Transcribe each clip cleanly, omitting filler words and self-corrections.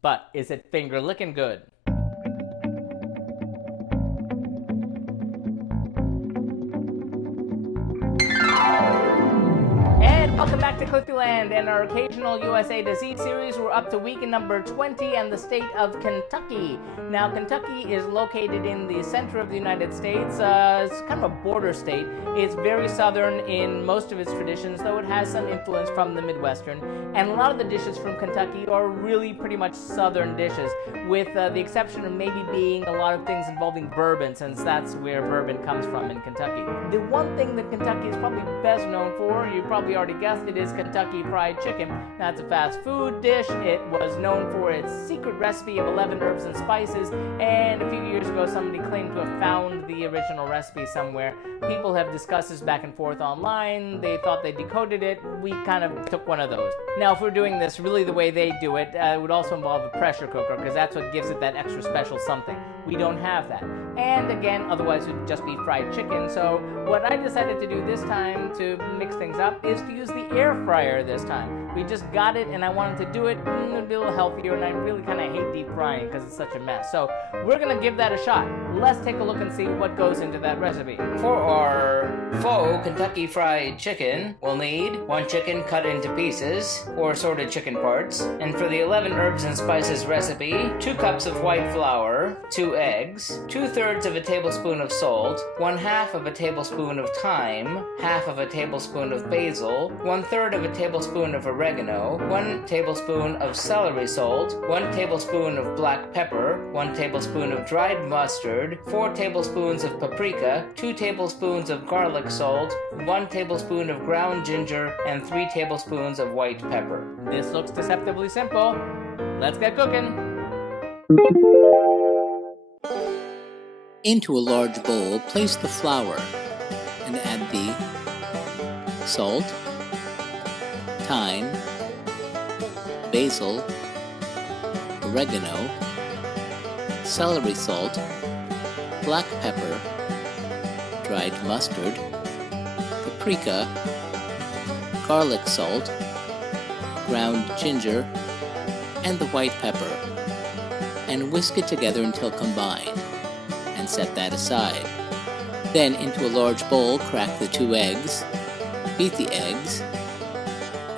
But is it finger licking good? Welcome back to Cliffieland and our occasional USA to Z series. We're up to week number 20 and the state of Kentucky. Now, Kentucky is located in the center of the United States. It's kind of a border state. It's very southern in most of its traditions, though it has some influence from the Midwestern. And a lot of the dishes from Kentucky are really pretty much southern dishes, with the exception of maybe being a lot of things involving bourbon, since that's where bourbon comes from in Kentucky. The one thing that Kentucky is probably best known for, you probably already guessed it, is Kentucky Fried Chicken. That's a fast food dish. It was known for its secret recipe of 11 herbs and spices, and a few years ago somebody claimed to have found the original recipe somewhere. People have discussed this back and forth online. They thought they decoded it. We kind of took one of those. Now, if we're doing this really the way they do it, it would also involve a pressure cooker, because that's what gives it that extra special something. We don't have that. And again, otherwise it would just be fried chicken. So what I decided to do this time to mix things up is to use the air fryer this time. We just got it and I wanted to do it a little healthier, and I really kind of hate deep frying because it's such a mess. So we're going to give that a shot. Let's take a look and see what goes into that recipe. For our faux Kentucky Fried Chicken, we'll need 1 chicken cut into pieces, or assorted chicken parts. And for the 11 herbs and spices recipe, 2 cups of white flour, 2 eggs, 2/3 of a tablespoon of salt, 1/2 of a tablespoon of thyme, 1/2 of a tablespoon of basil, 1/3 of a tablespoon of oregano, 1 tablespoon of celery salt, 1 tablespoon of black pepper, 1 tablespoon of dried mustard, 4 tablespoons of paprika, 2 tablespoons of garlic salt, 1 tablespoon of ground ginger, and 3 tablespoons of white pepper. This looks deceptively simple. Let's get cooking. Into a large bowl, place the flour and add the salt, thyme, basil, oregano, celery salt, black pepper, dried mustard, paprika, garlic salt, ground ginger, and the white pepper, and whisk it together until combined, and set that aside. Then into a large bowl, crack the 2 eggs, beat the eggs,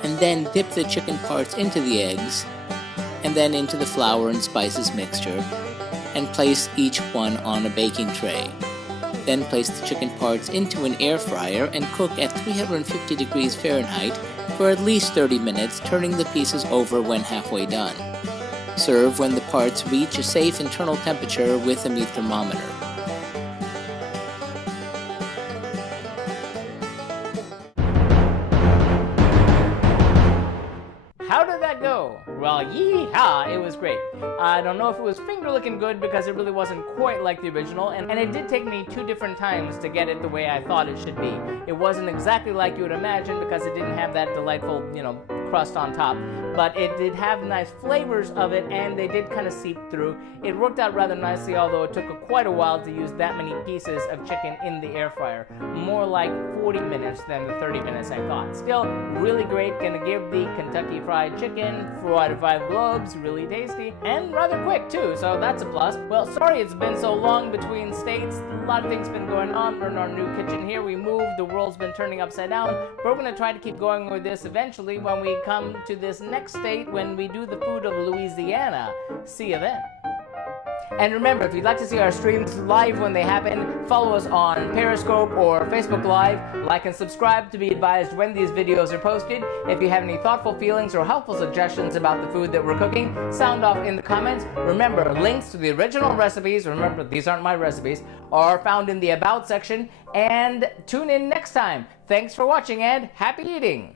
and then dip the chicken parts into the eggs, and then into the flour and spices mixture, and place each one on a baking tray. Then place the chicken parts into an air fryer and cook at 350 degrees Fahrenheit for at least 30 minutes, turning the pieces over when halfway done. Serve when the parts reach a safe internal temperature with a meat thermometer. How did that go? Well, yee-haw, it was great. I don't know if it was finger-licking good because it really wasn't quite like the original, and it did take me 2 different times to get it the way I thought it should be. It wasn't exactly like you would imagine because it didn't have that delightful, crust on top, but it did have nice flavors of it, and they did kind of seep through. It worked out rather nicely, although it took quite a while to use that many pieces of chicken in the air fryer. More like 40 minutes than the 30 minutes I thought. Still, really great. Gonna give the Kentucky Fried Chicken 4 out of 5 globes. Really tasty, and rather quick too, so that's a plus. Well, sorry it's been so long between states. A lot of things been going on. We're in our new kitchen here. We moved. The world's been turning upside down. But we're gonna try to keep going with this eventually when we come to this next state, when we do the food of Louisiana. See you then. And remember, if you'd like to see our streams live when they happen, follow us on Periscope or Facebook Live. Like and subscribe to be advised when these videos are posted. If you have any thoughtful feelings or helpful suggestions about the food that we're cooking, sound off in the comments. Remember, links to the original recipes, remember these aren't my recipes, are found in the About section. And tune in next time. Thanks for watching and happy eating!